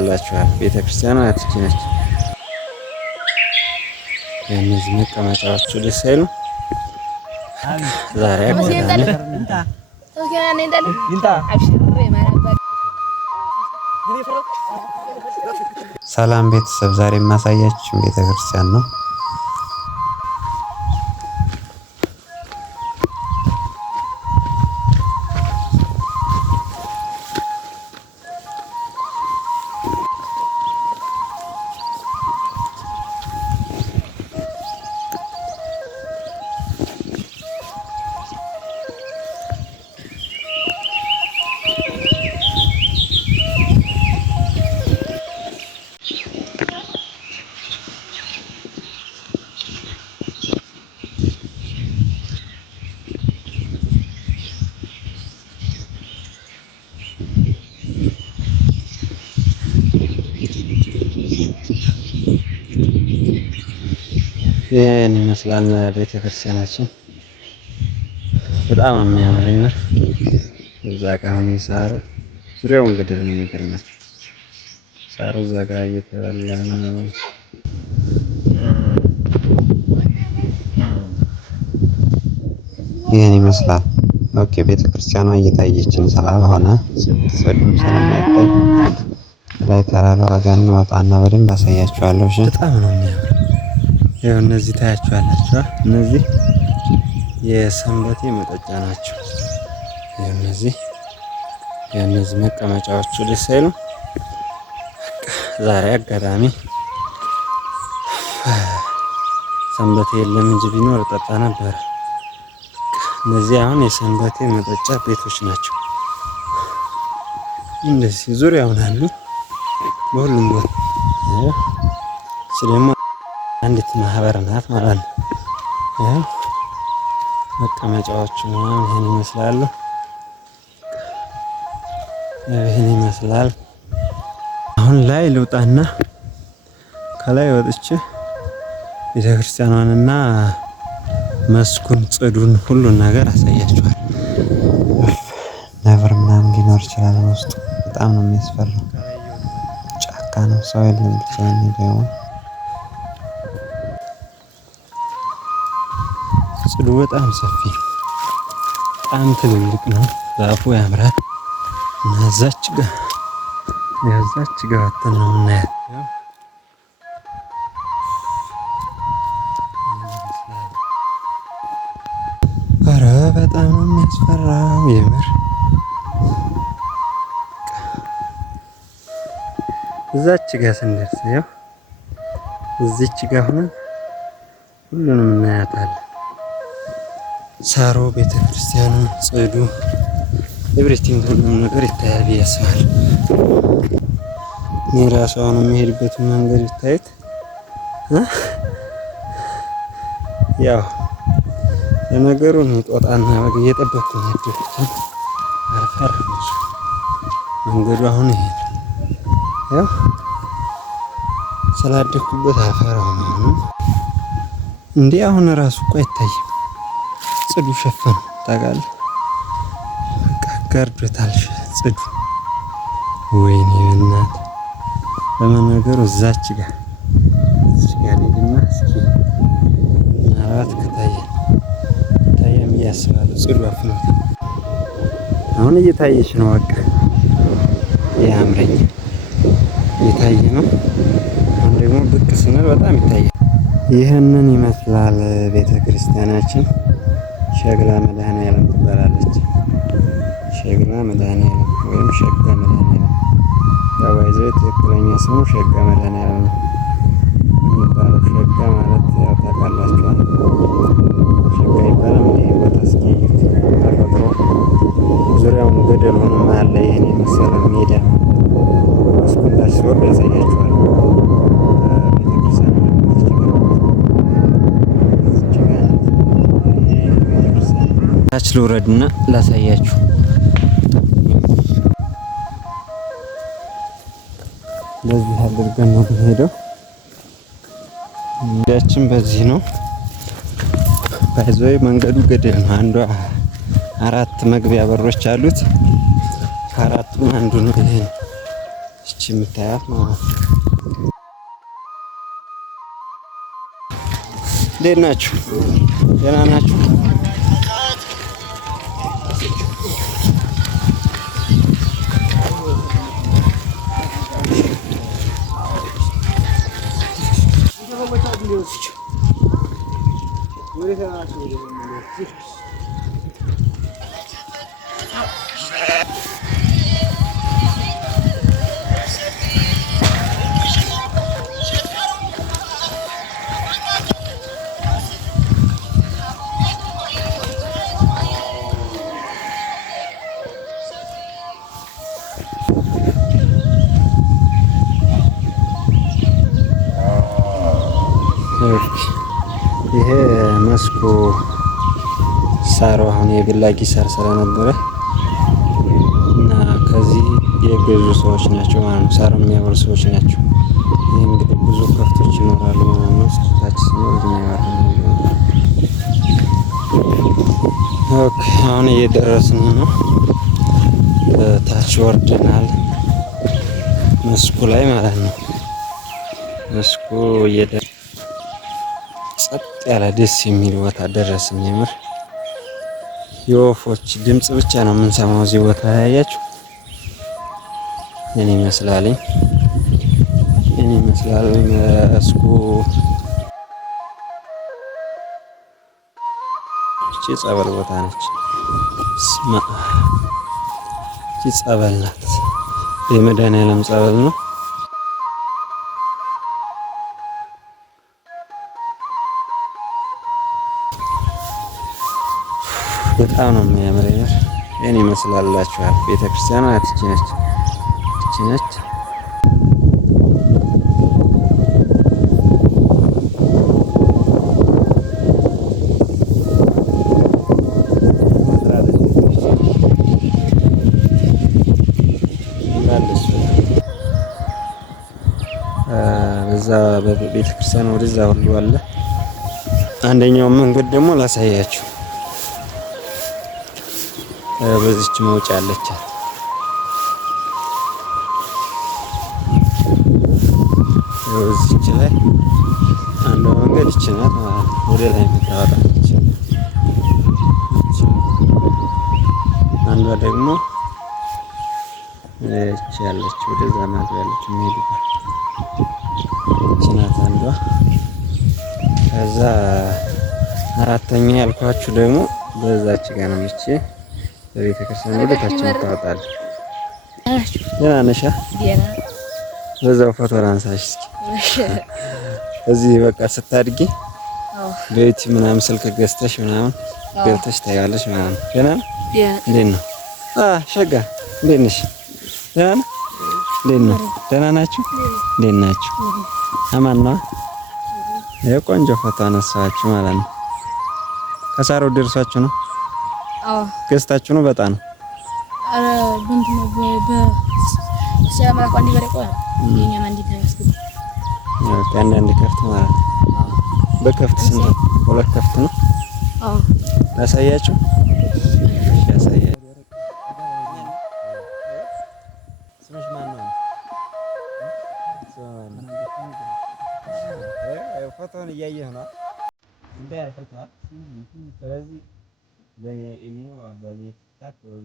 ላችኋል ቤተክርስቲያኗ አትች ነች። የእነዚህ መቀመጫዎቹ ደስ አይሉ። ዛሬ ሰላም ቤተሰብ፣ ዛሬ የማሳያችሁ ቤተክርስቲያን ነው። ይሄን ይመስላል ቤተክርስቲያናችን። በጣም የሚያምር እዛ ጋር ሳር ዙሪያውን ገደል ነው የሚገርመው። ሳሩ እዛ ጋር እየተበላ ነው። ይሄን ይመስላል። ኦኬ ቤተክርስቲያኗ እየታየችን ስላልሆነ ስትሰዱም ስለማይታይ ላይ ተራራው ጋር እንወጣና በደንብ አሳያችኋለሁ። እሺ በጣም ነው የሚያምር። ያው እነዚህ ታያችኋላችሁ። እነዚህ የሰንበቴ መጠጫ ናቸው። የእነዚህ መቀመጫዎቹ ደስ አይሉ። ዛሬ አጋጣሚ ሰንበቴ የለም እንጂ ቢኖር ጠጣ ነበር። እነዚህ አሁን የሰንበቴ መጠጫ ቤቶች ናቸው። እንደዚህ ዙሪያውን አሉ በሁሉም ቦታ። ስለማ አንዲት ማህበር ናት ማለት ነው። መቀመጫዎቹ ይሄን ይመስላሉ። ይሄን ይመስላል። አሁን ላይ ልውጣና ከላይ ወጥቼ ቤተክርስቲያኗንና መስኩን ጽዱን ሁሉን ነገር አሳያችኋል። ነብር ምናምን ሊኖር ይችላል ውስጡ። በጣም ነው የሚያስፈራው። ጫካ ነው፣ ሰው የለም ብቻ ነው። ጽዱ በጣም ሰፊ ነው። በጣም ትልልቅ ነው። ዛፉ ያምራል። እና እዛች ጋር ወጥተን ነው የምናያት። ኧረ በጣም ነው የሚያስፈራው የምር። እዛች ጋር ስንደርስ ያው እዚች ጋር ሆነን ሁሉንም እናያታለን። ሳሮ ቤተክርስቲያኑ ጽዱ ኤቭሪቲንግ ሁሉም ነገር ይታያል ብዬ አስባለሁ። እኔ ራሱ አሁን የሚሄድበት መንገድ ይታየት ያው ለነገሩ ነው ጦጣና በግ እየጠበቅኩ ነው ያደረኩት። አርፈር መንገዱ አሁን ይሄ ያው ስላደኩበት አፈራው ነው እንዴ። አሁን ራሱ እኮ አይታይም። ጽዱ ሸፈኑ ታውቃለህ። በቃ ጋርዶታል ጽዱ። ወይኔ በእናት ለመነገሩ እዛች ጋር ሄድና እስኪ ምናልባት ከታየም እያስባለሁ። ጽዱ አፍኖት አሁን እየታየች ነው። በቃ ያምረኝ እየታየ ነው። አሁን ደግሞ ብቅ ስንል በጣም ይታያል። ይህንን ይመስላል ቤተክርስቲያናችን። ሸግላ መድኃኔዓለም ትባላለች። ሸግላ መድኃኔዓለም ወይም ሸጋ መድኃኔዓለም ያባይዘው ትክክለኛ ስሙ ሸጋ መድኃኔዓለም ነው የሚባለው። ሸጋ ማለት ያው ታውቃላችኋል። ሸጋ ይባላል። እንዲህ ቦታ እስኪ ተፈጥሮ ዙሪያውን ገደል ሆኖ መሀል ላይ ይሄን የመሰለ ሜዳ እስኩንታች ሲወርድ ያሳያችኋል። ታች ልውረድና ላሳያችሁ። ለዚህ አድርገን ነው የምንሄደው። እንዲያችን በዚህ ነው። ባይዘይ መንገዱ ገደል ነው። አንዷ 4 መግቢያ በሮች አሉት። ከአራቱም አንዱ ነው ይሄ እቺ የምታያት ማለት ነው። እንዴት ናችሁ? ደህና ናችሁ? ይሄ መስኩ ሳሩ አሁን የብላጊ ሳር ስለነበረ እና ከዚህ የገዙ ሰዎች ናቸው ማለት ነው። ሳሩ የሚያበሉ ሰዎች ናቸው። ይህ እንግዲህ ብዙ ከብቶች ይኖራሉ ማለት ነው። ታች ሲኖር ኦኬ፣ አሁን እየደረስን ነው። ታች ወርደናል መስኩ ላይ ማለት ነው። መስኩ ጸጥ ያለ ደስ የሚል ቦታ ደረስን። የምር የወፎች ድምጽ ብቻ ነው የምንሰማው እዚህ ቦታ ያያችሁ። እኔ ይመስላል መስኩ። እቺ ጸበል ቦታ ነች። እቺ ጸበል ናት። የመድኃኒዓለም ጸበል ነው። በጣም ነው የሚያምር። እኔ ይመስላላችኋል። ቤተክርስቲያኗ እቺ ነች። በዛ በቤተክርስቲያኗ ወደዛ ሁሉ አለ። አንደኛው መንገድ ደግሞ ላሳያችሁ። በዚች መውጫ አለቻት። በዚች ላይ አንዷ መንገድ ይች ናት ማለት ነው፣ ወደ ላይ የምታወጣች። አንዷ ደግሞ እቺ ያለች ወደዛ ናት ያለች የሚሄድባት እቺ ናት አንዷ። ከዛ አራተኛ ያልኳችሁ ደግሞ በዛች ጋር ነው። እቺ በቤተ ክርስቲያን ወደ ታች የምታወጣለች። ደህና ነሽ? በዛው ፎቶ ላንሳሽ እስኪ። እዚህ በቃ ስታድጊ ቤት ምናምን ስልክ ገዝተሽ ምናምን ገብተሽ ታያለሽ ምናምን። ደህና ነው? እንዴት ነው? ሸጋ እንዴት ነሽ? ደህና ነው? እንዴት ነው? ደህና ናችሁ? እንዴት ናችሁ? አማን ነው? የቆንጆ ፎቶ አነሳችሁ ማለት ነው። ከሳሩ ደርሷችሁ ነው? አዎ። ገዝታችሁ ነው? በጣም ነው። አንዳንድ ከፍት ማለት ነው። በከፍት ስንት? ሁለት ከፍት ነው። አዎ። ላሳያችሁ። ያሳያችሁ። ስምሽ ማን ነው? ፎቶውን እያየህ ነው እንዳያፈታል። ስለዚህ በኢሞ በሚታክ ወይ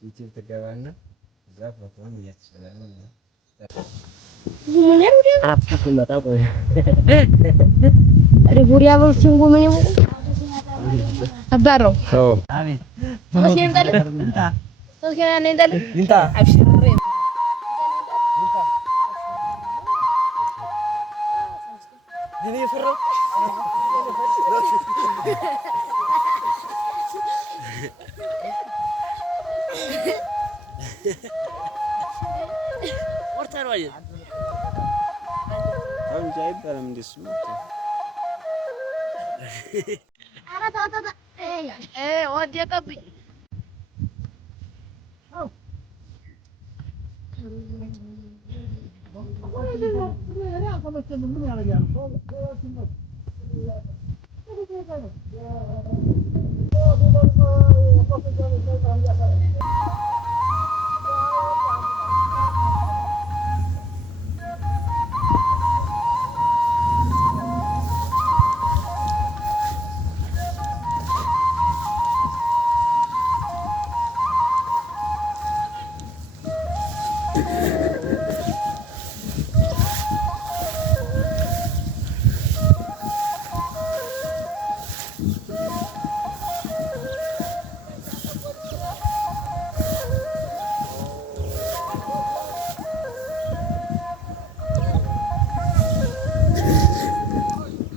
በዩቲዩብ ትገባና እዛ ፎቶውን እያስችላል ነው።